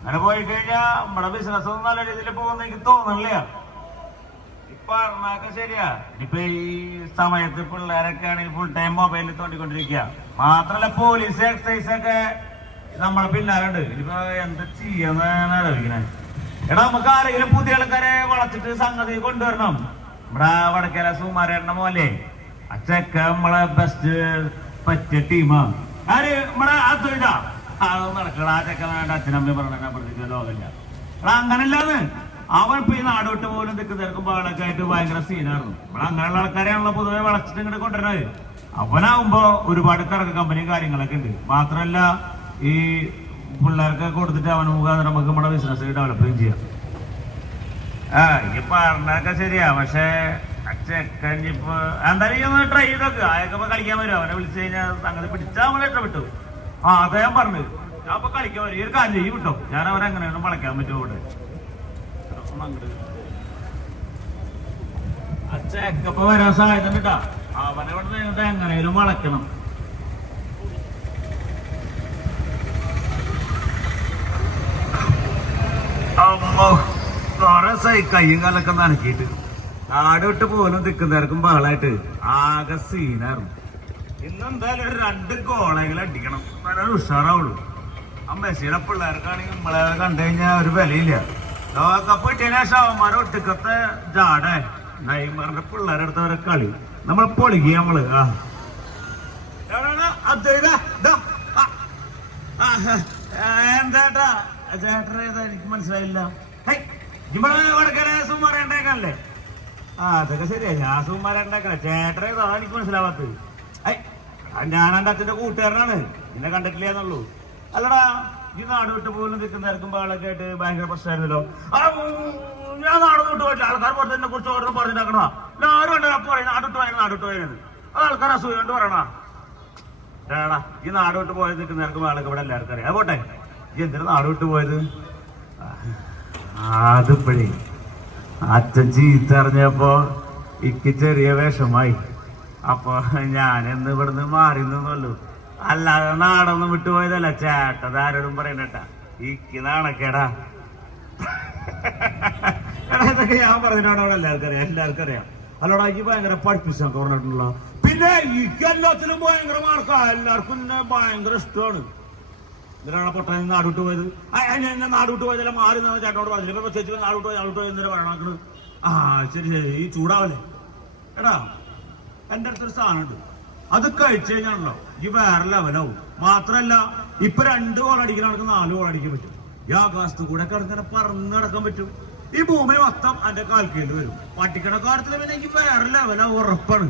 അങ്ങനെ പോയി കഴിഞ്ഞാ നമ്മുടെ ബിസിനസ് ഒന്നും നല്ല രീതിയിൽ പോകുന്ന എനിക്ക് തോന്നുന്നില്ല ഇപ്പൊ പറഞ്ഞാക്ക ശരിയാ. ഇപ്പൊ ഈ സമയത്ത് പിള്ളേരൊക്കെ ആണെങ്കിൽ ഫുൾ ടൈം മൊബൈലിൽ തോണ്ടിക്കൊണ്ടിരിക്കുക മാത്രല്ല പോലീസ് എക്സൈസ് ഒക്കെ നമ്മളെ പിന്നാലുണ്ട്. ഇനിയിപ്പോ എന്താ ചെയ്യാന്ന് ആലോചിക്കണേ. എടാ നമുക്ക് ആരെങ്കിലും പുതിയ ആൾക്കാരെ വളച്ചിട്ട് സംഗതി കൊണ്ടുവരണം. നമ്മുടെ വടക്കേല സുമാരേണ്ണ പോലെ അച്ചക്ക നമ്മളെ ബെസ്റ്റ് പറ്റിയ ടീമാ ആര്? നമ്മുടെ അദ്വൈത അതൊന്നും നടക്കണം ആ ചെക്കൻ വേണ്ട അച്ഛനമ്മയും പറഞ്ഞ അപ്പുറത്തേക്ക് ലോകമില്ല. എടാ അങ്ങനല്ലാന്ന്. അവൻ ഇപ്പൊ ഈ നാട് വിട്ട് പോലും തിക്ക് തിരക്കും പാടൊക്കെ ആയിട്ട് ഭയങ്കര സീനായിരുന്നു. ഇവിടെ അങ്ങനെയുള്ള ആൾക്കാരെയാണല്ലോ പൊതുവെ വളച്ചിട്ട് ഇങ്ങോട്ട് കൊണ്ടുവരുന്നത്. അവനാവുമ്പോ ഒരുപാട് കറക്ക കമ്പനിയും കാര്യങ്ങളൊക്കെ ഉണ്ട്. മാത്രല്ല ഈ പിള്ളേർക്ക് കൊടുത്തിട്ട് അവന് മുഖാന്തരം നമുക്ക് നമ്മുടെ ബിസിനസ് ഡെവലപ്പ് ചെയ്യാം. ആ ഈ പറഞ്ഞൊക്കെ ശരിയാ. പക്ഷേ ചെക്കൻ ഇപ്പൊ എന്തായാലും ട്രൈ ചെയ്തൊക്കെ ആയൊക്കെ കളിക്കാൻ വരും. അവനെ വിളിച്ചു കഴിഞ്ഞാൽ സംഗതി പിടിച്ചാൽ അവനെ ഇഷ്ടപ്പെട്ടു. ആ അതാ ഞാൻ പറഞ്ഞു ഞാൻ അപ്പൊ കളിക്കാൻ വരും. ഒരു കാര്യം ചെയ്യും വിട്ടോ ഞാൻ അവരെ എങ്ങനെയാണ് വളയ്ക്കാൻ പറ്റുമോ ഇവിടെ ചെക്കപ്പ് വരാൻ സാധ്യത കേട്ടാ. അവനെ ഇവിടെ നിന്നിട്ട് എങ്ങനെയാലും വളയ്ക്കണം. കയ്യും കാലൊക്കെ നനക്കിയിട്ട് നാട് വിട്ട് പോലും തിക്കുന്നേർക്കും ബഹളായിട്ട്. ആകെ സീനായിരുന്നു. ഇന്നെന്തായാലും ഒരു രണ്ട് കോളേജിൽ അടിക്കണം. വളരെ ഉഷാറാവുള്ളൂ. ആ മെസ്സിയുടെ പിള്ളേർക്കാണെങ്കിൽ നമ്മളെ കണ്ടു കഴിഞ്ഞാൽ ഒരു വിലയില്ല. ലോകകപ്പ് കിട്ടിയ ശവന്മാരെ ഒട്ടുക്കത്തെ ജാടെ. നൈമറിന്റെ പിള്ളേരെ അടുത്തവരെ കളി. നമ്മൾ പൊളിക്കുക നമ്മൾ. ആ. എന്താട്ടാ ചേട്ടൻ ഏതാ? എനിക്ക് മനസ്സിലായില്ല. സുമാരേണ്ടേക്കല്ലേ ആ അതൊക്കെ ശരിയാ. ഞാൻ സുമാരേണ്ടേക്കല്ലേ ചേട്ടൻ ഏതാ? എനിക്ക് മനസ്സിലാവാത്തത്. ഞാൻ എന്റെ അച്ഛന്റെ കൂട്ടുകാരനാണ്. എന്നെ കണ്ടിട്ടില്ല എന്നുള്ളൂ. അല്ലടാ ഈ നാട് വിട്ട് പോലും നിൽക്കുന്നവർക്കും ആളൊക്കെ ആയിട്ട് ഭയങ്കര പ്രശ്നമായിരുന്നല്ലോ. ഞാൻ നാട് വിട്ട് പോയിട്ട് ആൾക്കാർ പുറത്ത് എന്നെ കുറിച്ച് ഓർഡർ പറഞ്ഞിട്ടാക്കണോ ആരും അപ്പൊ പറയുന്നത് നാട് വിട്ട് പോയത് നാട് വിട്ട് പോയത് അത് ആൾക്കാർ അസൂയ കൊണ്ട് പറയണോ ഏടാ ഈ നാട് വിട്ട് പോയത് നിൽക്കുന്ന നേരത്തെ ആളൊക്കെ ഇവിടെ എല്ലാവർക്കും അറിയാം. പോട്ടെ. ഈ എന്തിനാ നാട് വിട്ട് പോയത്? അതിപ്പോഴേ. അച്ഛൻ ചീത്തറിഞ്ഞപ്പോ ഇക്ക് ചെറിയ വിഷമായി. അപ്പൊ ഞാൻ എന്ന് ഇവിടുന്ന് മാറി നിന്നല്ലോ അല്ലാതെ നാടൊന്നും വിട്ടുപോയതല്ല. ചേട്ടത് ആരോടും പറയണ്ടട്ടാ ഇക്ക് നാണക്കേടാ. എടാ ഞാൻ പറഞ്ഞിട്ടാണ് അവിടെ എല്ലാവർക്കും അറിയാം എല്ലാവർക്കും അറിയാം ഈ ഭയങ്കര പഠിപ്പിച്ചാൽ പറഞ്ഞിട്ടുള്ള. പിന്നെ എനിക്ക് എല്ലാത്തിലും ഭയങ്കര മാർക്കാ. എല്ലാവർക്കും എന്നെ ഭയങ്കര ഇഷ്ടമാണ്. ഇതിനാണ് പൊട്ടാൻ നാട് വിട്ട് പോയത്? ഞാൻ നാട് വിട്ട് പോയതല്ല മാറി നിന്ന് ചേട്ടനോട് പറഞ്ഞില്ല ഇപ്പൊ ചേച്ചി നാട് വിട്ട് നാട് വിട്ട് പോയി എന്തിനാ പറയണക്കണ് ആ ശരി ശരി. ഈ ചൂടാവല്ലേ? എടാ എന്റെ അടുത്തൊരു സാധനമുണ്ട്. അത് കഴിച്ചു കഴിഞ്ഞാണല്ലോ ഈ വേറെ ലെവലാവും മാത്രല്ല ഇപ്പൊ രണ്ട് ഗോൾ അടിക്കുന്ന ആൾക്ക് നാല് ഗോൾ അടിക്കാൻ പറ്റും. ഈ ആകാശത്ത് കൂടെ കിടന്നിങ്ങനെ പറന്ന് നടക്കാൻ പറ്റും. ഈ ഭൂമി മൊത്തം എന്റെ കാൽക്കേണ്ടി വരും. പട്ടിക്കണ കാര്യത്തിൽ പിന്നെ എനിക്ക് വേറെ ലെവലാ ഉറപ്പാണ്.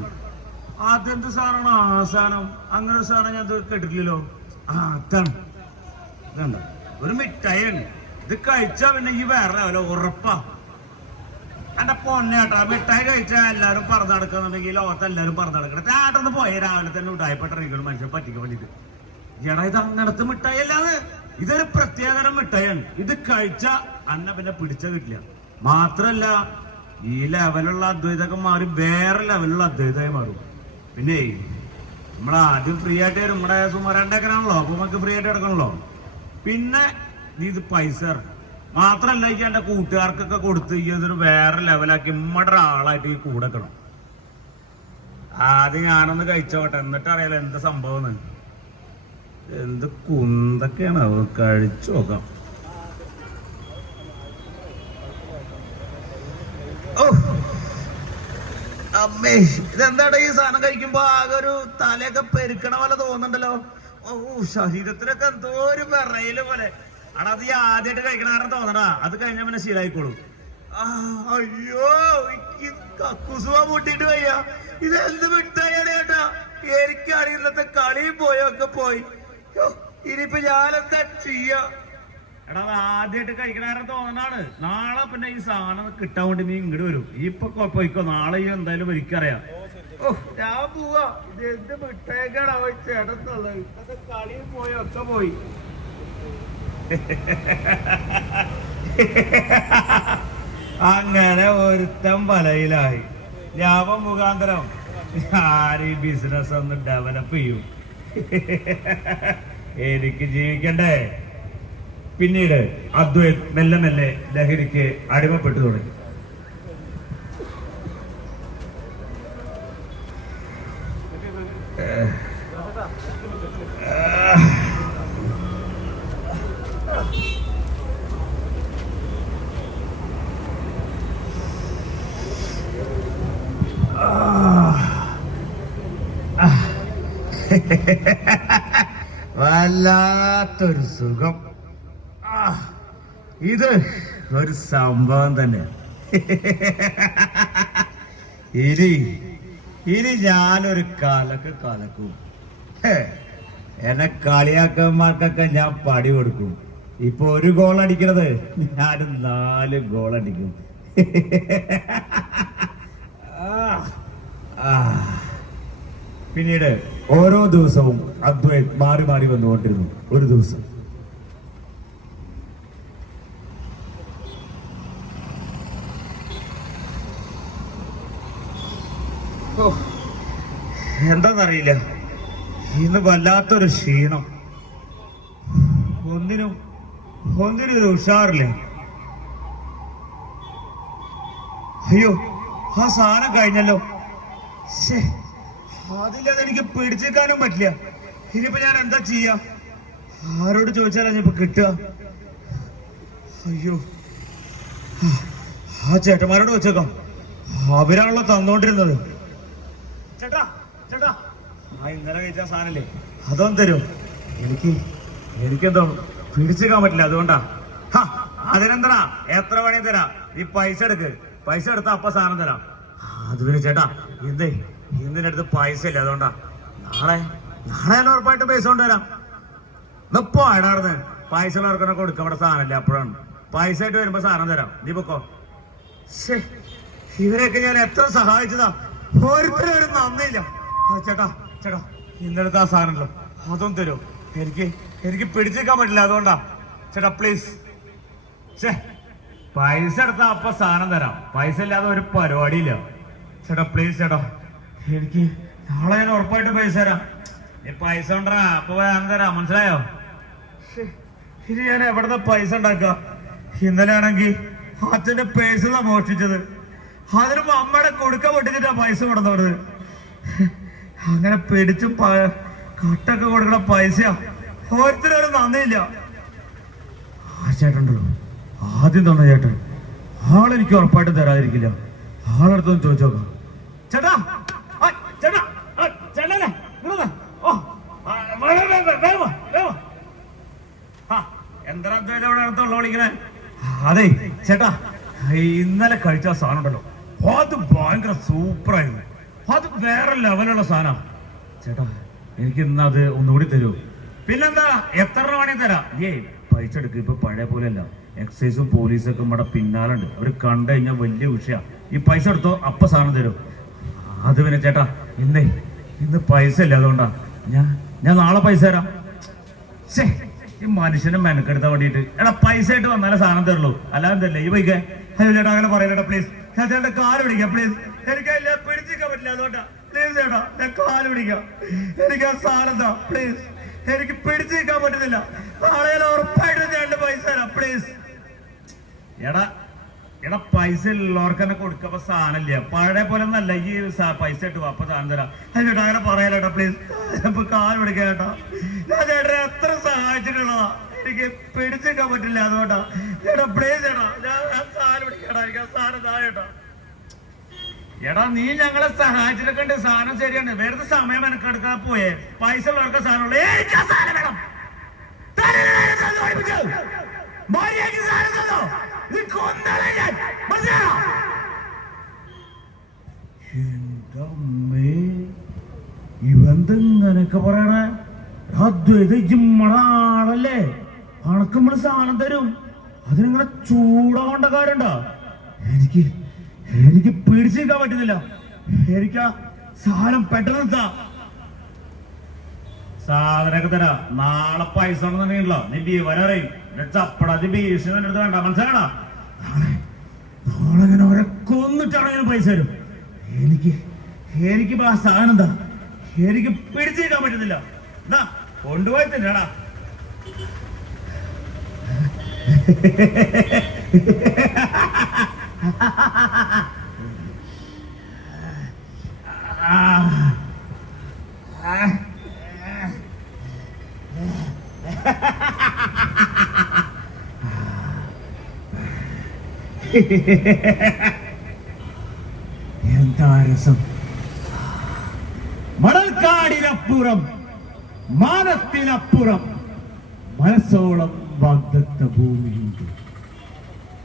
അതെന്ത് സാധനമാണ്? ആ സാധനം. അങ്ങനെ ഒരു സാധനം ഞാൻ കേട്ടിട്ടില്ലല്ലോ. ആ അതാണ്. ഇതുണ്ട് ഒരു മിഠായിയാണ്. ഇത് കഴിച്ചാ പിന്നെ ഈ വേറെ ലെവല ഉറപ്പാ. എന്റെ പൊന്നേട്ടാ മിഠായി കഴിച്ചാൽ എല്ലാരും പറഞ്ഞു നടക്കുന്നുണ്ടെങ്കിൽ ലോകത്ത് എല്ലാരും പറഞ്ഞു നടക്കണം ചേട്ടന്ന് പോയ രാവിലെ തന്നെ ഉണ്ടായപ്പെട്ട റീകൾ മനുഷ്യൻ പറ്റിക്കാൻ വേണ്ടിട്ട് എടാ ഇത് അങ്ങനത്തെ മിഠായി അല്ലാതെ ഇതൊരു പ്രത്യേകതരം മിഠായിയാണ്. ഇത് കഴിച്ച അന്ന പിന്നെ പിടിച്ച കിട്ടില്ല. മാത്രല്ല ഈ ലെവലുള്ള അദ്വൈതമൊക്കെ മാറി വേറെ ലെവലുള്ള അദ്വൈതമായി മാറും. പിന്നെ നമ്മൾ ആദ്യം ഫ്രീ ആയിട്ട് നമ്മുടെ സുമാരണ്ടേക്കനാണല്ലോ അപ്പൊ നമുക്ക് ഫ്രീ ആയിട്ട് എടുക്കണല്ലോ. പിന്നെ ഇത് പൈസ ഇറക്കും. മാത്രല്ല ഈ എന്റെ കൂട്ടുകാർക്കൊക്കെ കൊടുത്ത് ഈ ഇതൊരു വേറെ ലെവലാക്കി ഇമ്മടെ ഒരാളായിട്ട് ഈ കൂടെ കിടണം ആദ്യം ഞാനൊന്ന് കഴിച്ചോട്ടെ. എന്നിട്ട് അറിയാലോ എന്ത് സംഭവം എന്ത് കുന്തൊക്കെയാണ് അവർ കഴിച്ചു നോക്കാം. അമ്മേ ഇതെന്താടാ ഈ സാധനം കഴിക്കുമ്പോ ആകെ ഒരു തലയൊക്കെ പെരുക്കണ പോലെ തോന്നുന്നുണ്ടല്ലോ ഓ ശരീരത്തിനൊക്കെ എന്തോ ഒരു വിറയിൽ പോലെ. അടാ അത് ഈ ആദ്യമായിട്ട് കഴിക്കണ കാരണം തോന്നടാ. അത് കഴിഞ്ഞാൽ പിന്നെ ശീലായിക്കോളും. അയ്യോ എനിക്ക് കക്കുസുവ കൂട്ടിട്ട് വയ്യ. ഇത് എന്ത് മിഠായിയാണ് ചേട്ടാ കളി ഇന്നത്തെ കളിയും പോയൊക്കെ പോയി. ഇനിയിപ്പോ ഞാനെന്താ ചെയ്യാ? എടാ അത് ആദ്യമായിട്ട് കഴിക്കണ കാരണം തോന്നണാണ് നാളെ പിന്നെ ഈ സാധനം കിട്ടാൻ വേണ്ടി നീ ഇങ്ങോട്ട് വരും. ഈ ഇപ്പൊ പോയിക്കോ നാളെ ഈ എന്തായാലും എനിക്കറിയാം. ഓ ഞാൻ പോവാ. ഇത് എന്ത് വിട്ടേക്കാണോ ചേട്ടത്തുള്ളത് കളിയും പോയൊക്കെ പോയി. അങ്ങനെ ഒരുത്തം വലയിലായി. ലാഭം മുഖാന്തരം. ഞാൻ ഈ ബിസിനസ് ഒന്ന് ഡെവലപ്പ് ചെയ്യും? എനിക്ക് ജീവിക്കണ്ടേ? പിന്നീട് അദ്വൈത് മെല്ലെ മെല്ലെ ലഹരിക്ക് അടിമപ്പെട്ടു തുടങ്ങി. വല്ലാത്തൊരു സുഖം. ഇത് ഒരു സംഭവം തന്നെ. ഇനി ഇനി ഞാനൊരു കലക്ക് കലക്കും. എന്നെ കളിയാക്കന്മാർക്കൊക്കെ ഞാൻ പടി കൊടുക്കും. ഇപ്പൊ ഒരു ഗോൾ അടിക്കണത് ഞാൻ നാല് ഗോൾ അടിക്കും. പിന്നീട് ഓരോ ദിവസവും അദ്വൈത് മാറി മാറി വന്നുകൊണ്ടിരുന്നു. ഒരു ദിവസം. എന്താണെന്നറിയില്ല ഇന്ന് വല്ലാത്തൊരു ക്ഷീണം. ഒന്നിനും ഒന്നിനും ഒരു ഉഷാറില്ല. അയ്യോ ആ സാധനം കഴിഞ്ഞല്ലോ. ശ്ശേ, അതില്ലാതെ എനിക്ക് പിടിച്ചേക്കാനും പറ്റില്ല. ഇനിയിപ്പോ ഞാൻ എന്താ ചെയ്യാ? ആരോട് ചോദിച്ചാലാ ഞാൻ ഇപ്പൊ കിട്ടുക? അയ്യോ. ആ ചേട്ടന്മാരോട് വെച്ചേക്കാം. അവരാണല്ലോ തന്നോണ്ടിരുന്നത്. ചേട്ടാ ചേട്ടാ. ആ ഇന്നലെ കഴിച്ച സാധനല്ലേ? അതൊന്നും തരും. എനിക്ക് എനിക്കെന്തോ പിടിച്ചേക്കാൻ പറ്റില്ല അതുകൊണ്ടാ. ഹാ, അതിനെന്തടാ? എത്ര വേണേ തരാ? ഈ പൈസ എടുക്ക്. പൈസ എടുത്താ അപ്പൊ സാധനം തരാം. അത് പിന്നെ ചേട്ടാ ഇന്നേ ഇന്നിന്റെ അടുത്ത് പൈസ ഇല്ല അതുകൊണ്ടാ. നാളെ നാളെ ഞാൻ ഉറപ്പായിട്ട് പൈസ കൊണ്ടുവരാം. ഇപ്പൊ ഇടാർന്ന് പൈസ ഉള്ളവർക്കൊക്കെ കൊടുക്കാം ഇവിടെ സാധനമില്ല അപ്പോഴാണ്. പൈസ ആയിട്ട് വരുമ്പോ സാധനം തരാം. നീ പൊക്കോ. ഇവരെയൊക്കെ ഞാൻ എത്ര സഹായിച്ചതാ. ഓരോരുത്തരും ഒരു നന്ദിയില്ല. ചേട്ടാ ചേട്ടാ ഇന്നടുത്ത് ആ സാധനമല്ലോ അതും തരൂ. എനിക്ക് എനിക്ക് പിടിച്ചേക്കാൻ പറ്റില്ല അതുകൊണ്ടാ. ചേട്ടാ പ്ലീസ് പൈസ എടുത്താ അപ്പൊ സാധനം തരാം. പൈസ ഇല്ലാതെ ഒരു പരിപാടിയില്ല. ചേട്ടാ പ്ലീസ് ചേട്ടാ. എനിക്ക് നാളെ ഞാൻ ഉറപ്പായിട്ട് പൈസ തരാം. നീ പൈസ ഉണ്ടാ അപ്പൊ ഞാൻ തരാം. മനസ്സിലായോ? ഇനി ഞാൻ എവിടുന്ന പൈസ ഉണ്ടാക്കുക? ഇന്നലെ ആണെങ്കിൽ അച്ഛന്റെ പേഴ്സ് മോഷ്ടിച്ചത്. അതിന് അമ്മയുടെ കൊടുക്ക പൊട്ടിച്ചിട്ടാ പൈസ കൊടുത്തോടത് അങ്ങനെ പിടിച്ചും കട്ടൊക്കെ കൊടുക്കണ പൈസയാ. ഓരോരുത്തരും നന്ദിയില്ല. ആ ചേട്ടനുണ്ടല്ലോ ആദ്യം തന്ന ചേട്ടൻ. ആളെനിക്ക് ഉറപ്പായിട്ട് തരാതിരിക്കില്ല. ആളെടുത്തൊന്നും ചോദിച്ചോക്കാം ചേട്ടാ ആ, ചേട്ടനെ ഇങ്ങോട്ട് വാ. ഓ ആ, വേഗം, വേഗം, വേഗം വാ, വേഗം വാ. ആ, എന്താ അദ്വൈതം ഇവിടെ അടുത്തുള്ള അതെ ചേട്ടാ ഇന്നലെ കഴിച്ച സാധനം ഉണ്ടല്ലോ. അത് ഭയങ്കര സൂപ്പറായിരുന്നു അത് വേറെ ലെവലുള്ള സാധനം. ചേട്ടാ എനിക്ക് ഇന്ന് അത് ഒന്നുകൂടി തരൂ. പിന്നെന്താ? എത്ര രൂപ വേണേ തരാം. ഏ പൈസ എടുക്കുക ഇപ്പൊ പഴയ പോലെയല്ല എക്സൈസും പോലീസൊക്കെ നമ്മുടെ പിന്നാലുണ്ട്. അവർ കണ്ടു കഴിഞ്ഞാൽ വലിയ വിഷയാ. ഈ പൈസ എടുത്തോ അപ്പ സാധനം തരും. അത് പിന്നെ ചേട്ടാ ഇന്നേ ഇന്ന് പൈസ ഇല്ല അതുകൊണ്ടാ ഞാൻ ഞാൻ നാളെ പൈസ തരാം. ശ്ശേ, ഈ മനുഷ്യനെ മെനക്കെടുത്ത വേണ്ടിട്ട് എടാ പൈസ ആയിട്ട് വന്നാലേ സാധനം തരുള്ളൂ. അല്ലാതെ ഈ അയ്യോ ചേട്ടാ അങ്ങനെ പറയലേട്ടാ പ്ലീസ് ചേട്ടാ കാൽ പിടിക്കാം പ്ലീസ് എനിക്ക് പിടിച്ചിരിക്കാൻ പറ്റില്ല അതുകൊണ്ടാ. പ്ലീസ് ചേട്ടാ ഞാൻ കാൽ പിടിക്കാം. എനിക്ക് ആ സാധനം താ പ്ലീസ് എനിക്ക് പിടിച്ചിരിക്കാൻ പറ്റുന്നില്ല. നാളെ ഉറപ്പായിട്ട് ചേട്ടന്റെ പൈസ തരാം പ്ലീസ് എടാ എടാ പൈസ ഉള്ളവർക്ക് തന്നെ കൊടുക്കപ്പോ സാധനമില്ല. പഴയ പോലെ ഒന്നല്ല ഈ പൈസ ഇട്ട്. അപ്പൊ സാധനം തരാം. ചേട്ടാ അങ്ങനെ പറയാലേട്ടാ പ്ലീസ് ഇപ്പൊ കാൽ പിടിക്കാം ചേട്ടാ. ഞാൻ ചേട്ടനെ എത്ര സഹായിച്ചിട്ടുള്ളതാ? എനിക്ക് പിടിച്ചിട്ടാ പറ്റില്ല അതുകൊണ്ടാ. ചേട്ടാ പ്ലീസ് ചേട്ടാ ഞാൻ സാധനം പിടിക്കടാ എനിക്ക് സാധനം താ ചേട്ടാ. എടാ നീ ഞങ്ങളെ സഹായിച്ചിട്ടൊക്കെ സാധനം ശരിയാണ്. വേറെ സമയം എനക്കെടുക്കാൻ പോയേ. പൈസ ഉള്ളവർക്ക് സാധനം എനിക്ക് വേണം? ഇവന്തെങ്ങനൊക്കെ പറയണേ? അദ്വൈത ജിമ്മളാണല്ലേ? അണക്ക് നമ്മൾ സാധനം തരും. അതിനിങ്ങനെ ചൂടാവേണ്ട കാര്യണ്ടോ? എനിക്ക് എനിക്ക് പിടിച്ചിരിക്കാൻ പറ്റുന്നില്ല. എനിക്ക് സാധനം പെട്ടെന്ന് എത്താ സാധനമൊക്കെ തരാ. നാളെ പൈസ ഉണ്ടെന്നുണ്ടെങ്കിലോ? നിന്റെ വിവരം അറിയും ചപ്പടാതി ഭീഷണി അടുത്ത് വേണ്ട മനസ്സിലാണോ നാളെ അവരെ കൊന്നിട്ടാണെങ്കിലും പൈസ തരും എനിക്ക് എനിക്ക് ആ സാധനം എന്താ? എനിക്ക് പിടിച്ചിരിക്കാൻ പറ്റുന്നില്ല എന്നാ കൊണ്ടുപോയി തന്നെയാടാ എന്താ രസം? മണൽക്കാടിനപ്പുറം മാനത്തിനപ്പുറം മനസ്സോളം വാഗ്ദത്ത ഭൂമിയുണ്ട്.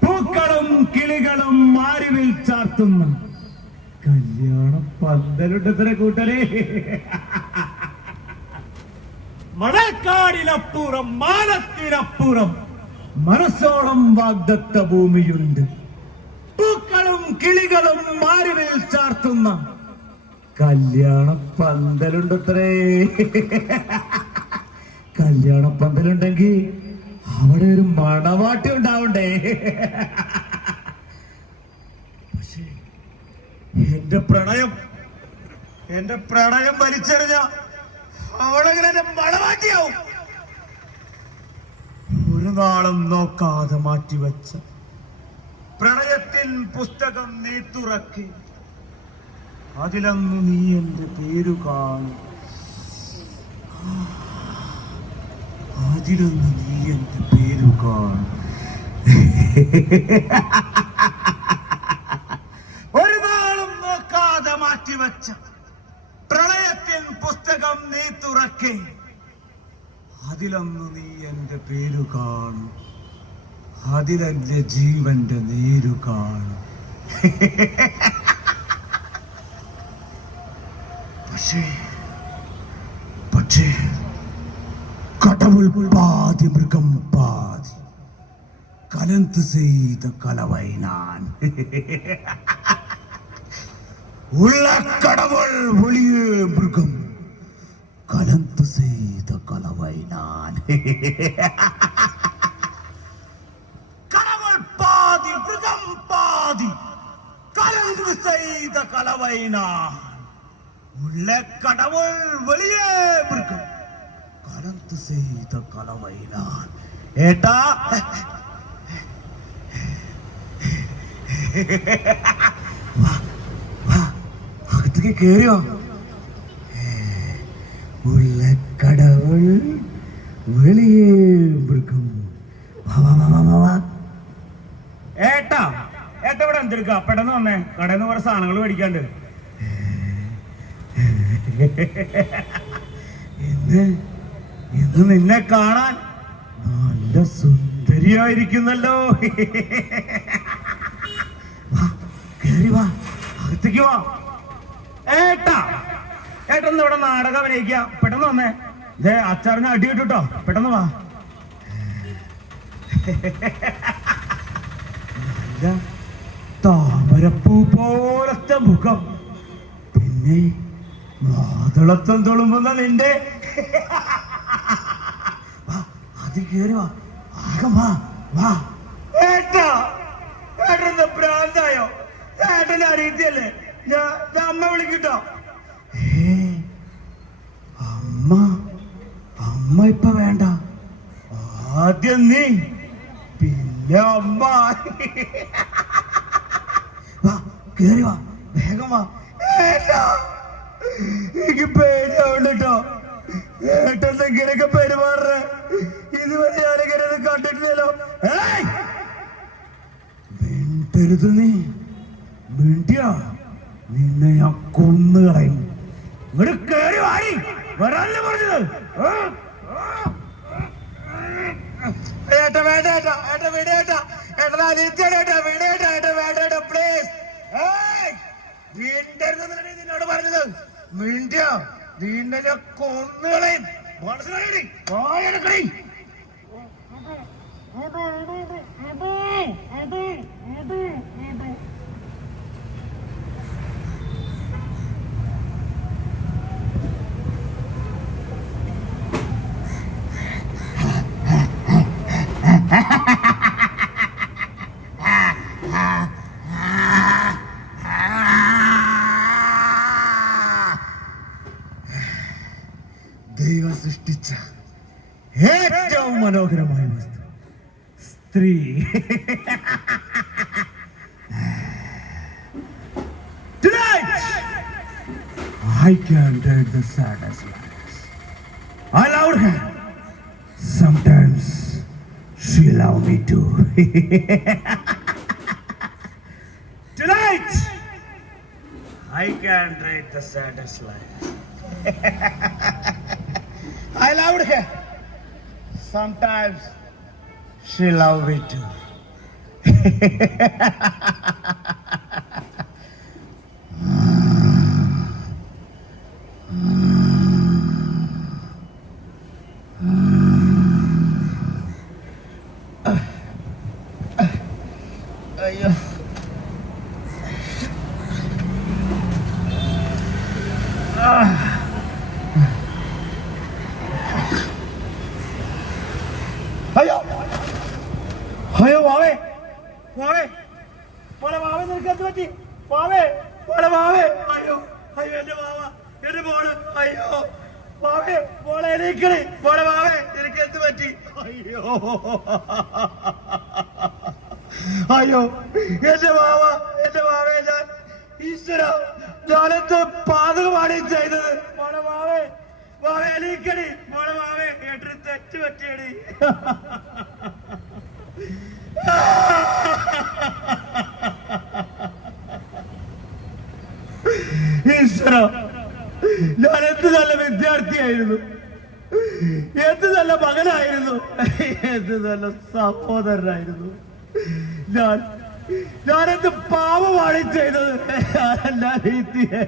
പൂക്കളും കിളികളും മാരിവിൽ ചാർത്തുന്ന. കല്യാണ പന്തലുണ്ടത്ര കൂട്ടരെ. മണൽക്കാടിനപ്പുറം മാനത്തിനപ്പുറം മനസ്സോളം വാഗ്ദത്ത ഭൂമിയുണ്ട്. പൂക്കളും കിളികളും മാരുവിൽ ചാർത്തുന്ന കല്യാണ പന്തലുണ്ടത്രേ കല്യാണ പന്തലുണ്ടെങ്കിൽ അവിടെ ഒരു മണവാട്ടി ഉണ്ടാവണ്ടേ? പക്ഷേ എന്റെ പ്രണയം എന്റെ പ്രണയം വലിച്ചെറിഞ്ഞ അവളെങ്ങനെ മണവാട്ടിയാവും? നാളും നോക്കാതെ മാറ്റിവെച്ച പ്രണയത്തിൻ പുസ്തകം നീ തുറക്കി. അതിലന്ന് നീ എന്റെ പേരു കാണും. അതിലൊന്ന് നീ എന്റെ പേരു കാണും. ഒരു നാളും നോക്കാതെ മാറ്റിവെച്ച പ്രളയത്തിൻ പുസ്തകം നീ തുറക്കേ. അതിലന്ന് നീ എന്റെ പേരു കാണും. അതിലെന്റെ ജീവന്റെ നേരു കാണും. പക്ഷേ പക്ഷേ കടവുൾ പാതി മൃഗം പാതി കലന്ത് ചെയ്ത കലവൈ ഞാൻ. ഉള്ള കടവുൾ ഒളിയേ മൃഗം കലന്ത് ചെയ്ത to கொலவைனான் கடவுள் பாதி மிருகம் பாதி கலந்து செய்த கலவை நான் உள்ள கடவுள் வெளியே மிருகம். கலந்து செய்த கலவை நான் ஏட்டா வா வா கேறியோ? ഉള്ള கடவுள் வெளியே இருக்கும் ഏട്ടാ ഏട്ടാ ഇവിടെ എന്തെടുക്ക? പെട്ടെന്ന് വന്നേ. കടയിൽ നിന്ന് കുറെ സാധനങ്ങൾ മേടിക്കാണ്ട്. ഇന്ന് ഇന്ന് നിന്നെ കാണാൻ നല്ല സുന്ദരിയായിരിക്കുന്നല്ലോ. വാ, കേറി വാ. അകത്തേക്ക് വാ. ഏട്ടാ ഏട്ടന്ന് ഇവിടെ നാടകം അഭിനയിക്കുക. പെട്ടെന്ന് വന്നേ. ഇതേ അച്ചാറിന് അടി കിട്ടുട്ടോ പെട്ടെന്ന് വാ. താമരപ്പൂ പോലത്തെ മുഖം. പിന്നെ മാതളത്തം തുളുമ്പുന്ന നിന്റെ. അത് കയറി വാ. ആകം വാ വാ. ഏട്ടാ അറിയത്തില്ലേ ഞാൻ ഞാൻ അമ്മ വിളിക്കട്ടോ അമ്മ ഇപ്പൊ വേണ്ട. ആദ്യം നീ പിന്നെ അമ്മ വാ കേറി വാ വേഗം വാ. എനിക്ക് പേടിയാവുണ്ടോ ഏട്ടൻ ഇങ്ങനെയൊക്കെ പെരുമാറേ ഇതുവരെ ഞാനിങ്ങനെ കണ്ടിട്ടില്ലല്ലോ! മിണ്ടരുത് നീ. മിണ്ടിയോ? നിന്നെ ഞാൻ കൊന്നു കളയും ഇവിടെ കേറി വാടി. വരാനല്ലേ പറഞ്ഞത് ആ? ഏട്ടാ വേണ്ട ഏട്ടാ ഏട്ടാ വിട ഏട്ടാ. ഏട്ടാ അനിത്യാണ് ഏട്ടാ വിട ഏട്ടാ ഏട്ടാ വേണ്ട ഏട്ടാ പ്ലീസ് മിണ്ടരുതെന്നല്ലേ നിന്നോട് പറഞ്ഞത്. മിണ്ട വീണ്ടല്ല കൊന്നുകളയും മനസ്സിലായി വായനക്കടി ദൈവം സൃഷ്ടിച്ച ഏറ്റവും മനോഹരമായ വസ്തു Tonight, I can take the saddest lives. I loved her. Sometimes she loved me too. Tonight, I can take the saddest life. I loved her. Sometimes she loved me too. മോളെ വാവേ അയ്യോ അയ്യോ എന്റെ മാവ എന്റെ മോൾ അയ്യോ. വാവേ മോളെ എണീക്കണേ. മോളെ വാവേ നിനക്ക് എന്ത് പറ്റി? അയ്യോ. അയ്യോ എന്റെ മാവ എന്റെ വാവേ ഞാൻ ഈശ്വര ഞാനെന്ത് പാതകമാണ് ചെയ്തത്. മോളെ വാവേ വാവേ എണീക്കണേ. മോളെ വാവേ ഏട്ടന് തെറ്റ് പറ്റിയടി. ഈശ്വര ഞാൻ എന്ത് നല്ല വിദ്യാർത്ഥിയായിരുന്നു. എന്ത് നല്ല മകനായിരുന്നു. എന്ത് നല്ല സഹോദരനായിരുന്നു. ഞാൻ എന്ത് പാപമാണ് ചെയ്തത്. ഞാനെല്ലാ രീതിയെ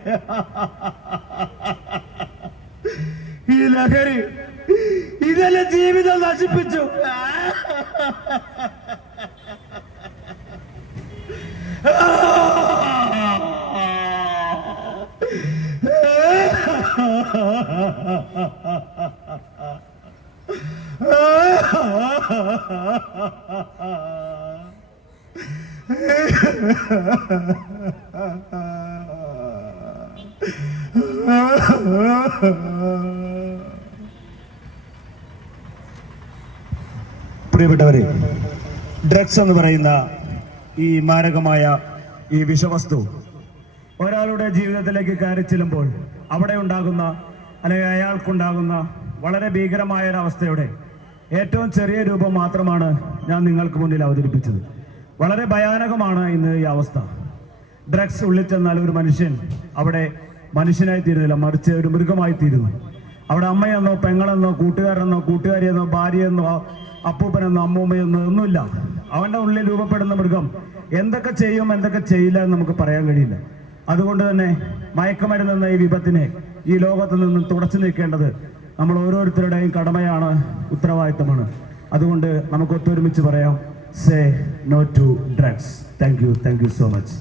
ഈ ലഹരി ഇതെല്ലാം ജീവിതം നശിപ്പിച്ചു. പ്രിയപ്പെട്ടവരെ ഡ്രഗ്സ് എന്ന് പറയുന്ന ഈ മാരകമായ ഈ വിഷവസ്തു ഒരാളുടെ ജീവിതത്തിലേക്ക് കയറി ചെല്ലുമ്പോൾ അവിടെ ഉണ്ടാകുന്ന അല്ലെങ്കിൽ അയാൾക്കുണ്ടാകുന്ന വളരെ ഭീകരമായ ഒരവസ്ഥയുടെ ഏറ്റവും ചെറിയ രൂപം മാത്രമാണ് ഞാൻ നിങ്ങൾക്ക് മുന്നിൽ അവതരിപ്പിച്ചത്. വളരെ ഭയാനകമാണ് ഇന്ന് ഈ അവസ്ഥ. ഡ്രഗ്സ് ഉള്ളിൽ ചെന്നാൽ ഒരു മനുഷ്യൻ അവിടെ മനുഷ്യനായി തീരുന്നില്ല മറിച്ച് ഒരു മൃഗമായി തീരുന്നു. അവിടെ അമ്മയെന്നോ പെങ്ങളെന്നോ കൂട്ടുകാരെന്നോ കൂട്ടുകാരിയെന്നോ ഭാര്യയെന്നോ അപ്പൂപ്പനെന്നോ അമ്മൂമ്മയെന്നോ ഒന്നുമില്ല. അവന്റെ ഉള്ളിൽ രൂപപ്പെടുന്ന മൃഗം എന്തൊക്കെ ചെയ്യും എന്തൊക്കെ ചെയ്യില്ല എന്ന് നമുക്ക് പറയാൻ കഴിയില്ല. അതുകൊണ്ട് തന്നെ മയക്കുമരുന്ന് എന്ന ഈ വിപത്തിനെ ഈ ലോകത്ത് നിന്നും തുടച്ചു നീക്കേണ്ടത് നമ്മൾ ഓരോരുത്തരുടെയും കടമയാണ് ഉത്തരവാദിത്തമാണ്. അതുകൊണ്ട് നമുക്ക് ഒത്തൊരുമിച്ച് പറയാം. Say no to drugs thank you thank you so much